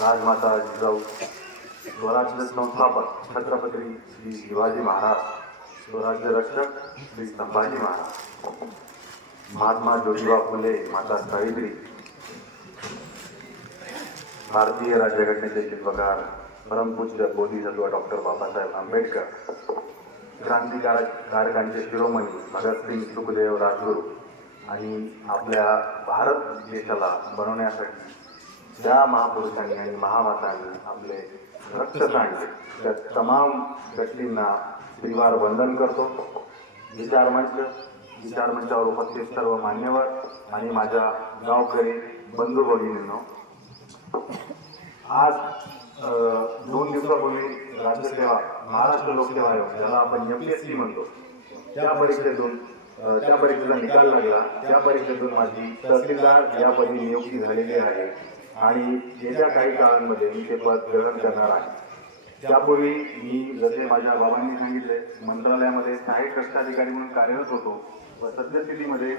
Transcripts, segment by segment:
राजमाता जिजाऊ स्वराज्य संस्थापक छत्रपती श्री शिवाजी महाराज स्वराज्य रक्षक श्री संभाजी महाराज महात्मा ज्योतिबा फुले माता सावित्री भारतीय राज्यघटनेचे शिल्पकार परमपूज्य बोधिसत्व डॉक्टर बाबासाहेब आंबेडकर क्रांतिकारकांचे शिरोमणी भगतसिंग सुखदेव राजगुरू आणि आपल्या भारत देशाला बनवण्यासाठी ज्या महापुरुषांनी आणि महामातांनी आपले रक्त सांडले त्या तमाम व्यक्तींना श्रीवार वंदन करतो. विचारमंच विचारमंचावर उपस्थित सर्व मान्यवर आणि माझ्या गावकरी बंधू भगिनींनो आज दोन दिवसापूर्वी राज्यसेवा महाराष्ट्र लोकसेवा आयोग ज्याला आपण एमपीएससी म्हणतो त्या परीक्षेतून त्या परीक्षेचा निकाल लागला. त्या परीक्षेतून माझी तहसीलदार या पदी नियुक्ती झालेली आहे. आणि येत्या काही काळांमध्ये मी ते पद ग्रहण करणार आहे त्यापूर्वी मी जसे माझ्या बाबांनी सांगितले मंत्रालयामध्ये सहाय्यक कष्टाधिकारी म्हणून कार्यरत होतो व सद्यस्थितीमध्ये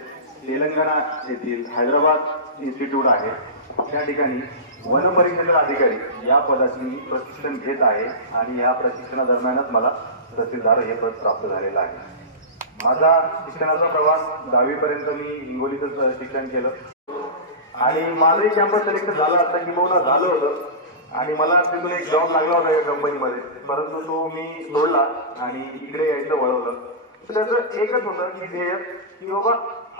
तेलंगणा येथील हैदराबाद इन्स्टिट्यूट आहे. त्या ठिकाणी वन परिक्षेत्र अधिकारी या पदाचे मी प्रशिक्षण घेत आहे आणि या प्रशिक्षणादरम्यानच मला तहसीलदार हे पद प्राप्त झालेलं आहे. माझा शिक्षणाचा प्रवास दहावीपर्यंत मी हिंगोलीतच शिक्षण केलं. आणि माझंही कॅम्पस सिलेक्ट झालं आता किंबहुना झालं होतं. आणि मला तिथून एक जॉब लागला होता या कंपनीमध्ये परंतु तो मी सोडला आणि इकडे यायचं वळवलं. तर त्याचं एकच होतं की ध्येय की बाबा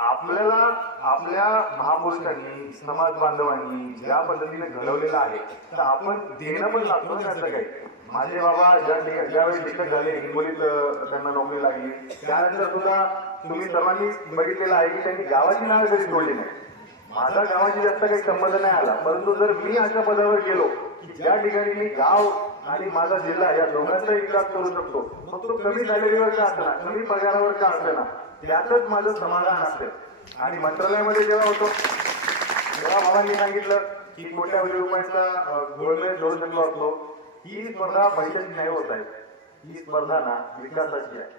आपल्याला आपल्या महापुरुषांनी समाज बांधवांनी ज्या पद्धतीने घडवलेलं आहे तर आपण देणं पण लागतो ना त्याचं काही. माझे बाबा ज्या ठिकाणी ज्यावेळी शिक्षक झाले हिंगोलीत त्यांना नोकरी लागली. त्यानंतर सुद्धा तुम्ही सर्वांनी बघितलेलं आहे की त्यांनी गावाची नावे कधी सोडली नाही. माझा गावाशी जास्त काही संबंध नाही आला. परंतु जर मी अशा पदावर गेलो की ज्या ठिकाणी मी गाव आणि माझा जिल्हा या दोघांचा विकास करू शकतो मग तो कमी सॅलरीवर का असताना कमी पगारावर का असताना त्यातच माझं समाधान असतं. आणि मंत्रालयामध्ये जेव्हा होतो तेव्हा बाबांनी सांगितलं की कोट्यावधी रुपयांचा अं, जोडू शकलो असतो. ही स्पर्धा पैशाची नाही होत आहे. ही स्पर्धा ना विकासाची आहे.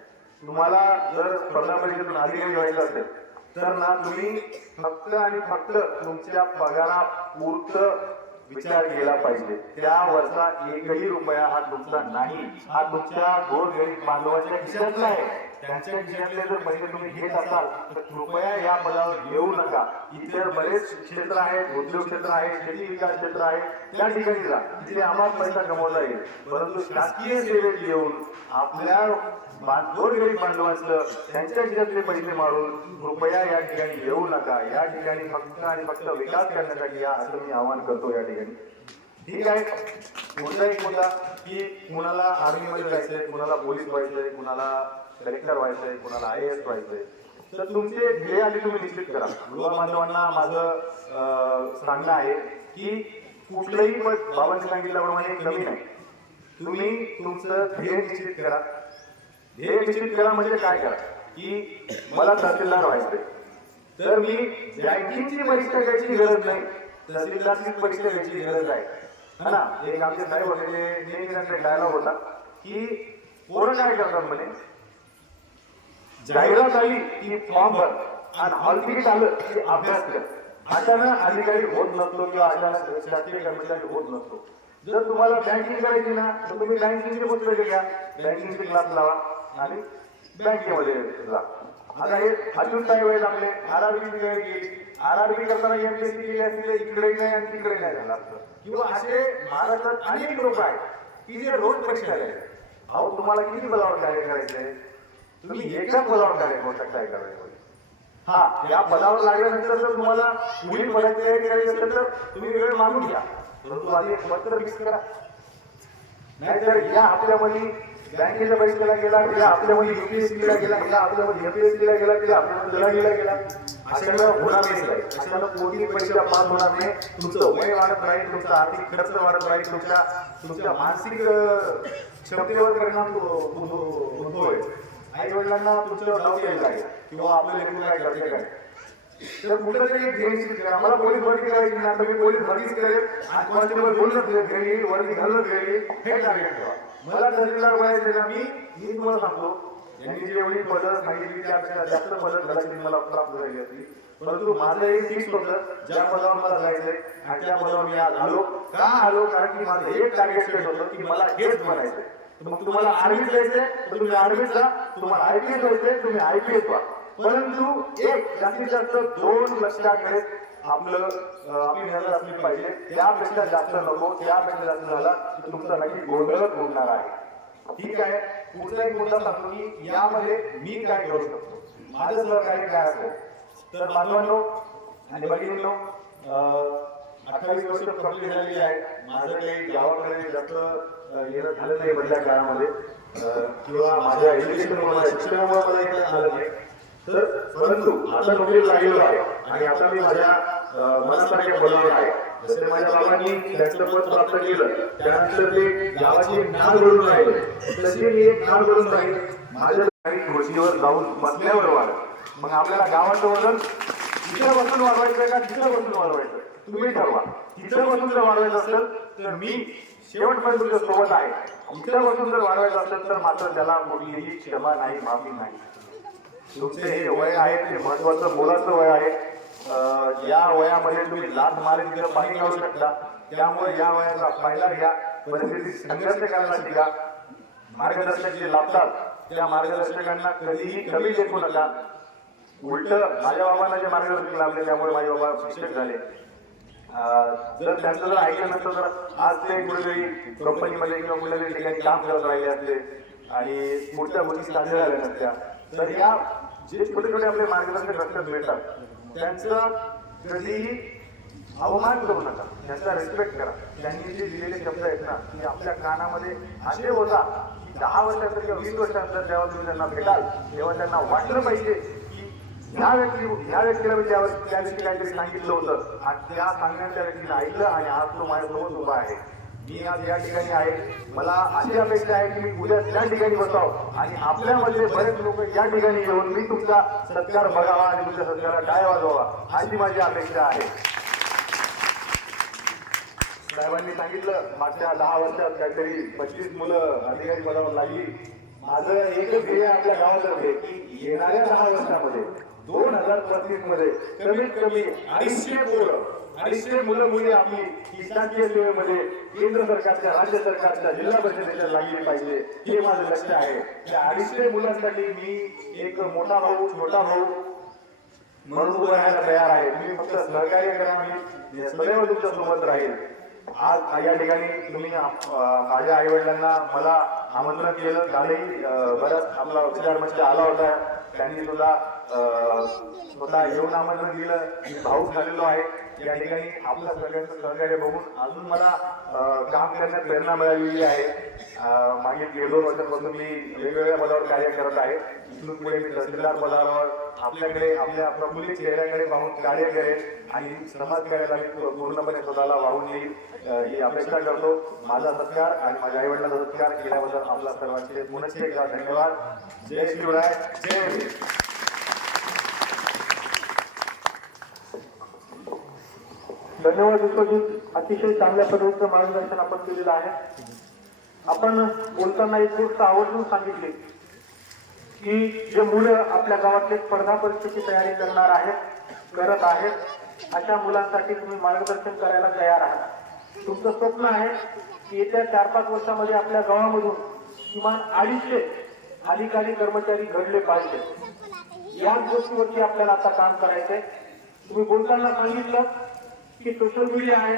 तुम्हाला जर स्पर्धा परीक्षेतून अधिकारी व्हायचं असेल तर ना तुम्ही फक्त आणि फक्त तुमच्या पगारा विचार केला पाहिजे. त्यावरचा एकही रुपया हा तुमचा नाही. हा तुमच्या गोरगरीब बांधवाच्या खिशातला आहे. त्यांच्या खिशातले जर पैसे तुम्ही घेत असाल तर कृपया या पदावर येऊ नका. इतर बरेच क्षेत्र आहेत उद्योग क्षेत्र आहे शेती विकास क्षेत्र आहे त्या ठिकाणी जा. तिथे आम्हाला पैसा कमवता येईल. परंतु शासकीय सेवेत येऊन आपल्या गरीब गोरगरीब बांधवांचं त्यांच्या खिशातले पैसे मारून कृपया या ठिकाणी येऊ नका. या ठिकाणी फक्त आणि फक्त विकास करण्यासाठी या असं मी आवाहन करतो या ठिकाणी. ठीक आहे. पुढचा एक मुद्दा की कुणाला आर्मीमध्ये जायचंय कुणाला पोलीस व्हायचंय कुणाला कलेक्टर व्हायचंय कुणाला आय एस व्हायचंय. तर तुमचे ध्येय आधी तुम्ही निश्चित करा. युवा बांधवांना माझं सांगणं आहे की कुठलंही पद बाबांनी सांगितल्याप्रमाणे कमी नाही. तुम्ही तुमचं ध्येय निश्चित करा. ध्येय निश्चित करा म्हणजे काय करा? की मला तहसीलदार व्हायचंय. तर मी बँकिंगची परीक्षा घ्यायची गरज नाही. तहसीलदारची परीक्षा घ्यायची गरज आहे है ना? एक आमचे साहेब होते ते नेहमी त्यांचा डायलॉग होता की पोरं काय करतात म्हणे? जाहिरात आली की फॉर्म भर. आणि हॉल तिकीट आलं की अभ्यास कर. अचानक अधिकारी होत नसतो किंवा अचानक शासकीय कर्मचारी होत नसतो. जर तुम्हाला बँकिंग करायची ना तर तुम्ही बँकिंगचे पुस्तकं घ्या. बँकिंगचे क्लास लावा. आणि बँकेमध्ये जा आता हे अजून काही वेळ लागले आर आर बी गेली आर आर बी करताना एमपीएससी केली असतील इकडे नाही आणि तिकडे नाही झालं असतं. किंवा असे महाराष्ट्रात अनेक लोक आहेत की जे रोज परीक्षा झाले अहो तुम्हाला किती पदावर कार्य करायचंय तुम्ही एका पदावर कार्य करू शकता एका वेळेमध्ये. हा या पदावर लागल्यानंतर जर तुम्हाला पुढील पदाची तयारी करायची असेल तर तुम्ही वेळ मागून घ्या. परंतु आधी एक पत्र फिक्स करा. नाहीतर या आपल्यामध्ये बँकेच्या परीक्षेला गेला गेला आपल्यामध्ये युपीएससीला गेला गेला आपल्यामध्ये एपीएससीला गेला गेला आपल्यामध्ये तलाठीला गेला. अशाला होणार नाही अशाला कोणती परीक्षा पास होणार नाही. तुमचं वय वाढत राहील तुमचा आर्थिक खर्च वाढत राहील तुमच्या तुमच्या मानसिक क्षमतेवर परिणाम होतोय. आई वडिलांना तुमचं डाऊट यायला आहे. किंवा आपलं लेखन काय करते काय? तर कुठं तरी आम्हाला मला पोलीस भरती करायची ना तर मी पोलीस भरतीच करेल आणि कॉन्स्टेबल बोलत गेली वर्दी घालत गेली हे लागेल ठेवा. मला तहसीलदार व्हायचे ना मी मी तुम्हाला सांगतो यांनी जेवढी पदं सांगितली त्यापेक्षा जास्त पदं कदाचित मला प्राप्त झाली असती. परंतु माझं एक फिक्स होतं ज्या पदावर मला जायचंय आणि त्या पदावर मी आज आलो. का आलो? कारण की माझं एक टार्गेट सेट होतं की मला हेच म्हणायचंय. मग तुम्हाला आर्मीत जायचंय तर तुम्ही आर्मीत जा. तुम्हाला आयपीएस जायचंय तुम्ही आयपीएस व्हा. परंतु एक जास्तीत जास्त दोन लक्षात आपलं अं, आपली नजर असली पाहिजे. त्यापेक्षा जास्त नको. त्यापेक्षा जास्त झाला तर तुमचा नक्की गोंधळच होणार आहे. ठीक आहे? पुढचा एक मुद्दा सांगतो की यामध्ये मी काय करू शकतो? माझं सहकार्य काय असेल? तर बांधवांनो आणि भगिनींनो अठ्ठावीस वर्ष कंप्लीट झालेली आहे. माझं काही गावाकडे जास्त येणं झालं नाही मधल्या काळामध्ये. किंवा माझ्या एज्युकेशनमुळे शिक्षणामुळे मला इकडे झालं नाही. तर परंतु आता नोकरी लागलेलो आहे. आणि आता मी माझ्या मनासारखे बनवले आहे जसे माझ्या बाबांनी त्यांचं पद प्राप्त केलं त्यानंतर ते गावाची एक नाद बनून राहिले. तशी मी एक नाद बनून राहील. माझ्या काही खुर्चीवर जाऊन बसल्यावर वाढ मग आपल्याला गावाचं वजन तिथं बसून वाढवायचं का तिथं बसून वाढवायचं? तुम्ही ठरवा. तिथं बसून जर वाढवायचं असेल तर मी शेवटपर्यंत तुमच्यासोबत आहे. इथं बसून जर वाढवायचं असेल तर मात्र त्याला कुठलीही क्षमा नाही माफी नाही. तुमचे हे वय आहे ते महत्वाचं बोलाचं वय आहे. या वयामध्ये तुम्ही लाथ मारे तिथं पाणी घालू शकता. त्यामुळे या वयाचा फायदा घ्या. परिस्थितीत संघर्ष करायला शिका. मार्गदर्शक जे लाभतात त्या मार्गदर्शकांना कधीही कमी लेखू नका. उलट माझ्या बाबांना जे मार्गदर्शक लाभले त्यामुळे माझे बाबा शिक्षक झाले. जर त्यांचं जर ऐकलं नसतं तर आज ते कुठेतरी कंपनीमध्ये किंवा कुठल्यातरी ठिकाणी काम करत राहिले असते आणि पुढच्या गोष्टी साध्य झाल्या नसत्या. तर या जे छोटे छोटे आपले मार्गदर्शक रक्षक मिळतात त्यांचं कधीही अवमान करू नका. त्यांचा रिस्पेक्ट करा. त्यांनी जे दिलेले शब्द आहेत ना ते आपल्या कानामध्ये असे होता की दहा वर्षानंतर किंवा वीस वर्षानंतर जेव्हा तुम्ही त्यांना भेटाल तेव्हा त्यांना वाटलं पाहिजे की ह्या व्यक्ती ह्या व्यक्तीला मी त्यावर त्या व्यक्ती काहीतरी सांगितलं होतं. आणि त्या सांगण्याच्या व्यक्तीने ऐकलं आणि आज तो माझ्यासोबत उभा आहे. मी आज या ठिकाणी आहे. मला अशी अपेक्षा आहे की मी उद्या त्या ठिकाणी बसाव आणि आपल्यामधले बरेच लोक या ठिकाणी येऊन मी तुमचा सत्कार बघावा आणि तुमच्या सत्काराला काय वाजवावा. अशी माझी अपेक्षा आहे. साहेबांनी सांगितलं मागच्या दहा वर्षात काहीतरी पंचवीस मुलं अधिकारी पदावर लागली. माझं एकच ध्येय आपल्या गावातर्फे की येणाऱ्या दहा वर्षामध्ये दोन हजार पस्तीसमध्ये कमीत कमी अडीचशे मुलं अडीचशे मुलं मुली आपली ही शासकीय सेवेमध्ये केंद्र सरकारच्या राज्य सरकारच्या जिल्हा परिषदेच्या लागली पाहिजे हे माझं लक्ष आहे. त्या अडीचशे मुलांसाठी मी एक मोठा भाऊ छोटा भाऊ म्हणून उभं राहायला तयार आहे. मी फक्त सहकार्य करा मी सदैव तुमच्यासोबत राहील. आज या ठिकाणी तुम्ही माझ्या आई वडिलांना मला आमंत्रण केलं. कालही अं, बराच आपला विचार मंच आला होता. त्यांनी तुला अं, स्वतः येऊन आमंत्रण दिलं. मी भाऊक झालेलो आहे. या ठिकाणी आपल्या सगळ्यांचं सहकार्य बघून अजून मला काम करण्यात प्रेरणा मिळालेली आहे. मागील दीड दोन वर्षांपासून मी वेगवेगळ्या पदावर कार्य करत आहे. इथून पुढे मी तहसीलदार पदावर आपल्याकडे आपल्या प्रफुल्लित चेहऱ्याकडे पाहून कार्य करेल आणि समाज कार्याला मी पूर्णपणे स्वतःला वाहून येईल ही अपेक्षा करतो. माझा सत्कार आणि माझ्या आईवडिलांचा सत्कार केल्याबद्दल आपला सर्वांचे पुनश्च एकदा धन्यवाद. जय शिवराय. जय धन्यवाद विश्वजित अतिशय चांगल्या पद्धतीचं मार्गदर्शन आपण केलेलं आहे. आपण बोलताना एक गोष्ट आवर्जून सांगितली की जे मुलं आपल्या गावातले स्पर्धा परीक्षेची तयारी करणार आहेत करत आहेत अशा मुलांसाठी तुम्ही मार्गदर्शन करायला तयार आहात. तुमचं स्वप्न आहे की येत्या चार पाच वर्षामध्ये आपल्या गावामधून किमान अडीचशे अधिकारी कर्मचारी घडले पाहिजे. याच गोष्टीवरती आपल्याला आता काम करायचंय. तुम्ही बोलताना सांगितलं की सोशल मीडिया आहे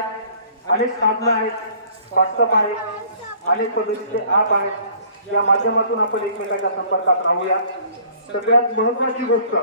अनेक साधनं आहेत व्हॉट्सअप आहे अनेक पद्धतीचे ऍप आहेत. या माध्यमातून आपण एकमेकांच्या संपर्कात राहूया. सगळ्यात महत्वाची गोष्ट